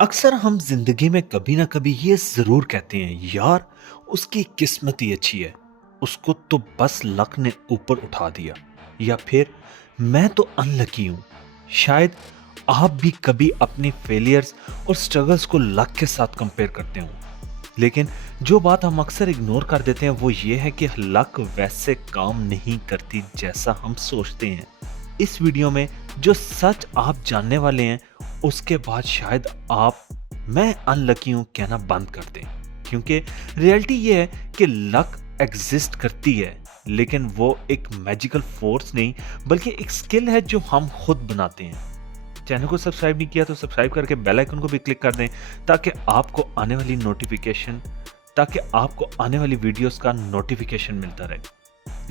अक्सर हम जिंदगी में कभी ना कभी ये जरूर कहते हैं, यार उसकी किस्मत ही अच्छी है, उसको तो बस लक ने ऊपर उठा दिया। या फिर मैं तो अनलकी हूं। शायद आप भी कभी अपनी फेलियर्स और स्ट्रगल्स को लक के साथ कंपेयर करते हो। लेकिन जो बात हम अक्सर इग्नोर कर देते हैं वो ये है कि लक वैसे काम नहीं करती जैसा हम सोचते हैं। इस वीडियो में जो सच आप जानने वाले हैं, उसके बाद शायद आप मैं अनलकी हूं कहना बंद कर दें। क्योंकि रियलिटी ये है कि लक एग्जिस्ट करती है, लेकिन वो एक मैजिकल फोर्स नहीं बल्कि एक स्किल है जो हम खुद बनाते हैं। चैनल को सब्सक्राइब नहीं किया तो सब्सक्राइब करके बेल आइकन को भी क्लिक कर दें ताकि आपको आने वाली वीडियोस का नोटिफिकेशन मिलता रहे।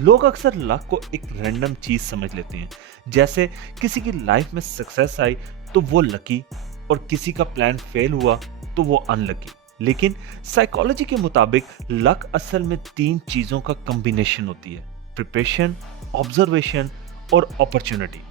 लोग अक्सर लक को एक रैंडम चीज समझ लेते हैं, जैसे किसी की लाइफ में सक्सेस आई तो वो लकी और किसी का प्लान फेल हुआ तो वो अनलकी। लेकिन साइकोलॉजी के मुताबिक लक असल में तीन चीजों का कॉम्बिनेशन होती है: प्रिपरेशन, ऑब्जर्वेशन और अपॉर्चुनिटी।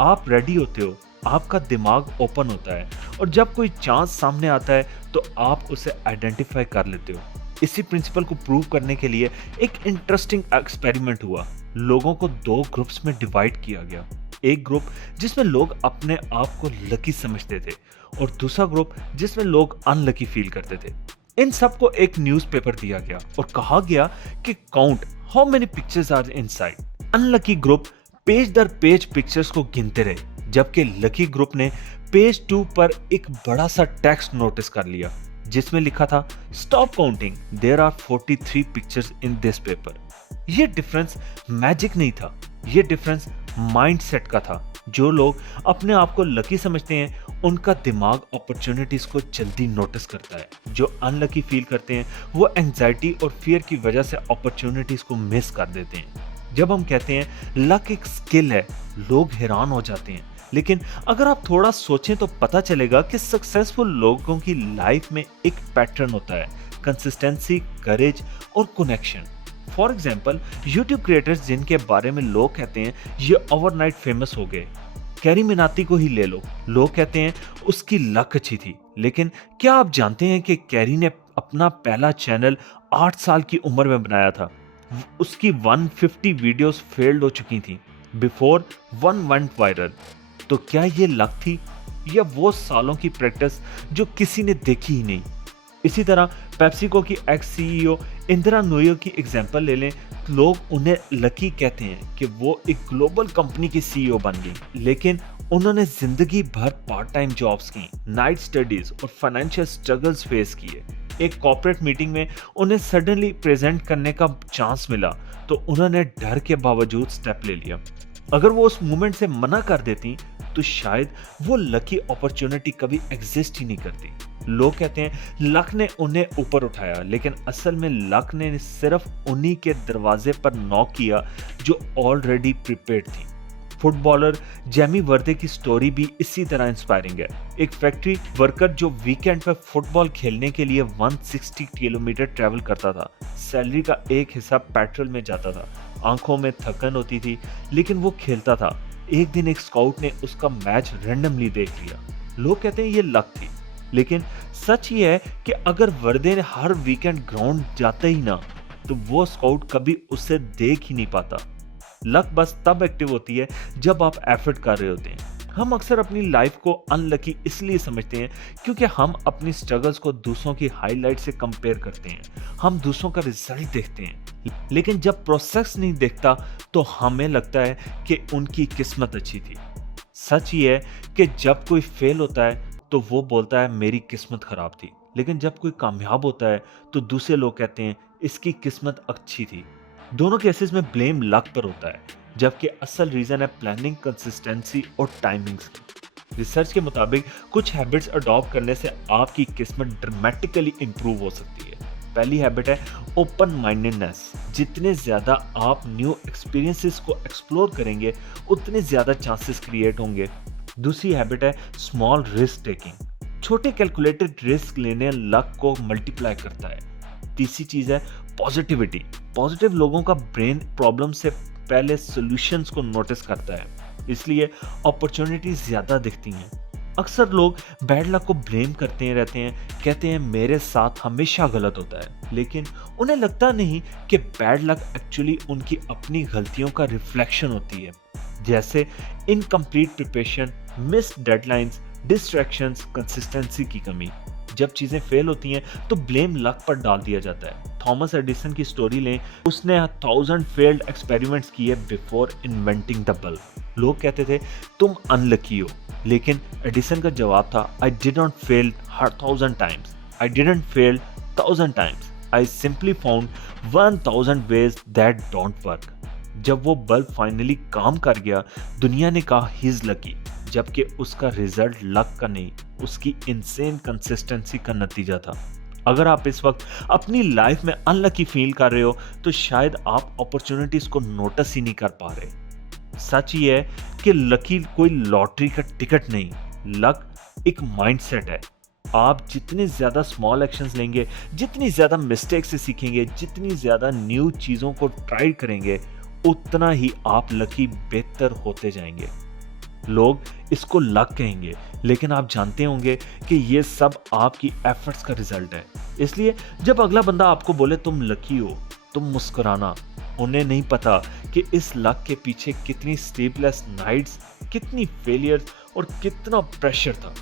आप रेडी होते हो, आपका दिमाग ओपन होता है और जब कोई चांस सामने आता है तो आप उसे आइडेंटिफाई कर लेते हो। इसी प्रिंसिपल को प्रूव करने के लिए एक इंटरेस्टिंग एक्सपेरिमेंट हुआ। लोगों को दो ग्रुप्स में डिवाइड किया गया। एक ग्रुप जिसमें लोग अपने आप को लकी समझते थे और दूसरा ग्रुप जिसमें लोग अनलकी फील करते थे। इन सबको एक न्यूज़पेपर दिया गया और कहा गया कि count how many pictures are inside. Unlucky group page दर पेज पिक्चर्स को गिनते रहे, जबकि लकी ग्रुप ने पेज 2 पर एक बड़ा सा टेक्स्ट नोटिस कर लिया जिसमें लिखा था, stop counting, there are 43 pictures in this paper. ये डिफरेंस मैजिक नहीं था, ये डिफरेंस माइंडसेट का था। जो लोग अपने आप को लकी समझते हैं उनका दिमाग अपॉर्चुनिटीज को जल्दी नोटिस करता है। जो अनलकी फील करते हैं वो एंजाइटी और फियर की वजह से अपॉर्चुनिटीज को मिस कर देते हैं। जब हम कहते हैं लक एक स्किल है, लोग हैरान हो जाते हैं। लेकिन अगर आप थोड़ा सोचें तो पता चलेगा कि सक्सेसफुल लोगों की लाइफ में एक पैटर्न होता है: कंसिस्टेंसी, करेज और connection. For example, YouTube creators जिनके बारे में लोग कहते हैं ये ओवरनाइट फेमस हो गए। कैरी मिनाती को ही ले लो, लोग कहते हैं उसकी लक अच्छी थी। लेकिन क्या आप जानते हैं कि कैरी ने अपना पहला चैनल 8 साल की उम्र में बनाया था? उसकी 150 वीडियोस फेल्ड हो चुकी थी बिफोर वन वेंट वायरल। तो क्या ये लक थी या वो सालों की प्रैक्टिस जो किसी ने देखी ही नहीं? इसी तरह पेप्सिको की एक्स सीईओ इंदिरा नोयो की एग्जांपल ले लें। लोग उन्हें लकी कहते हैं कि वो एक ग्लोबल कंपनी की सीईओ बन गई, लेकिन उन्होंने जिंदगी भर पार्ट टाइम जॉब्स की, नाइट स्टडीज और फाइनेंशियल स्ट्रगल्स फेस किए। एक कॉर्पोरेट मीटिंग में उन्हें सडनली प्रेजेंट करने का चांस मिला तो उन्होंने डर के बावजूद स्टेप ले लिया। अगर वो उस मोमेंट से मना कर देती तो शायद वो लकी अपॉर्चुनिटी कभी एग्जिस्ट ही नहीं करती। लोग कहते हैं लक ने उन्हें ऊपर उठाया, लेकिन असल में लक ने सिर्फ उन्हीं के दरवाजे पर नॉक किया जो ऑलरेडी प्रिपेयर्ड थी। फुटबॉलर जेमी वर्दे की स्टोरी भी इसी तरह इंस्पायरिंग है। एक फैक्ट्री वर्कर जो वीकेंड पर फुटबॉल खेलने के लिए 160 किलोमीटर ट्रैवल करता था। सैलरी का एक हिस्सा पेट्रोल में जाता था, आंखों में थकन होती थी, लेकिन वो खेलता था। एक दिन एक स्काउट ने उसका मैच रैंडमली देख लिया। लोग कहते हैं ये लक थी, लेकिन सच ये है कि अगर वर्दे ने हर वीकेंड ग्राउंड जाता ही ना तो वो स्काउट कभी उसे देख ही नहीं पाता। लक बस तब एक्टिव होती है जब आप एफर्ट कर रहे होते हैं। हम अक्सर अपनी लाइफ को अनलकी इसलिए समझते हैं क्योंकि हम अपनी स्ट्रगल्स को दूसरों की हाईलाइट से कंपेयर करते हैं। हम दूसरों का रिजल्ट देखते हैं, लेकिन जब प्रोसेस नहीं देखता तो हमें लगता है कि उनकी किस्मत अच्छी थी। सच ये है कि जब कोई फेल होता है तो वो बोलता है मेरी किस्मत खराब थी, लेकिन जब कोई कामयाब होता है तो दूसरे लोग कहते हैं इसकी किस्मत अच्छी थी। दोनों केसेस में ब्लेम लक पर होता है, जबकि असल रीजन है प्लानिंग, कंसिस्टेंसी और टाइमिंग्स की। रिसर्च के मुताबिक कुछ हैबिट्स अडॉप्ट करने से आपकी किस्मत ड्रामेटिकली इंप्रूव हो सकती है। पहली हैबिट है ओपन माइंडेडनेस। जितने ज्यादा आप न्यू एक्सपीरियंसेस को एक्सप्लोर करेंगे उतने ज्यादा चांसेस क्रिएट होंगे। दूसरी हैबिट है स्मॉल रिस्क टेकिंग। छोटे कैलकुलेटेड रिस्क लेने लक को मल्टीप्लाई करता है। तीसरी चीज है पॉजिटिविटी। पॉजिटिव लोगों का ब्रेन प्रॉब्लम से पहले सॉल्यूशंस को नोटिस करता है, इसलिए अपॉर्चुनिटीज ज्यादा दिखती हैं। अक्सर लोग बैड लक को ब्लेम करते रहते हैं, कहते हैं मेरे साथ हमेशा गलत होता है, लेकिन उन्हें लगता नहीं कि बैड लक एक्चुअली उनकी अपनी गलतियों का रिफ्लेक्शन होती है, जैसे incomplete preparation, missed deadlines, distractions, consistency की कमी। जब चीजें फेल होती हैं तो ब्लेम लक पर डाल दिया जाता है। थॉमस एडिसन की स्टोरी लें, उसने 1000 फेल्ड एक्सपेरिमेंट्स किए बिफोर इन्वेंटिंग द बल्ब। लोग कहते थे तुम अनलकी हो, लेकिन एडिसन का जवाब था I did not fail 1000 times, I didn't fail 1000 times, I simply found 1000 ways that don't work. जब वो बल्ब फाइनली काम कर गया, दुनिया ने कहा ही इज लकी, जबकि उसका रिजल्ट लक का नहीं, उसकी इनसेन कंसिस्टेंसी का नतीजा था। अगर आप इस वक्त अपनी लाइफ में अनलकी फील कर रहे हो तो शायद आप अपॉर्चुनिटीज को नोटिस ही नहीं कर पा रहे। सच ये है कि लकी कोई लॉटरी का टिकट नहीं, लक एक माइंडसेट है। आप जितने ज्यादा स्मॉल एक्शंस लेंगे, जितनी ज्यादा मिस्टेक से सीखेंगे, जितनी ज्यादा न्यू चीजों को ट्राई करेंगे, उतना ही आप लकी बेहतर होते जाएंगे। लोग इसको लक कहेंगे, लेकिन आप जानते होंगे कि ये सब आपकी एफर्ट्स का रिजल्ट है। इसलिए जब अगला बंदा आपको बोले तुम लकी हो, तुम मुस्कुराना। उन्हें नहीं पता कि इस लक के पीछे कितनी स्लीपलेस नाइट्स, कितनी फेलियर्स और कितना प्रेशर था।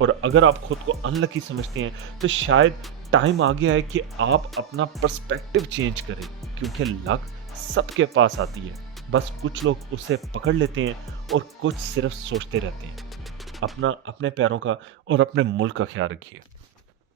और अगर आप खुद को अनलकी समझते हैं तो शायद टाइम आ गया है कि आप अपना पर्सपेक्टिव चेंज करें, क्योंकि लक सबके पास आती है, बस कुछ लोग उसे पकड़ लेते हैं और कुछ सिर्फ सोचते रहते हैं। अपने पैरों का और अपने मुल्क का ख्याल रखिए।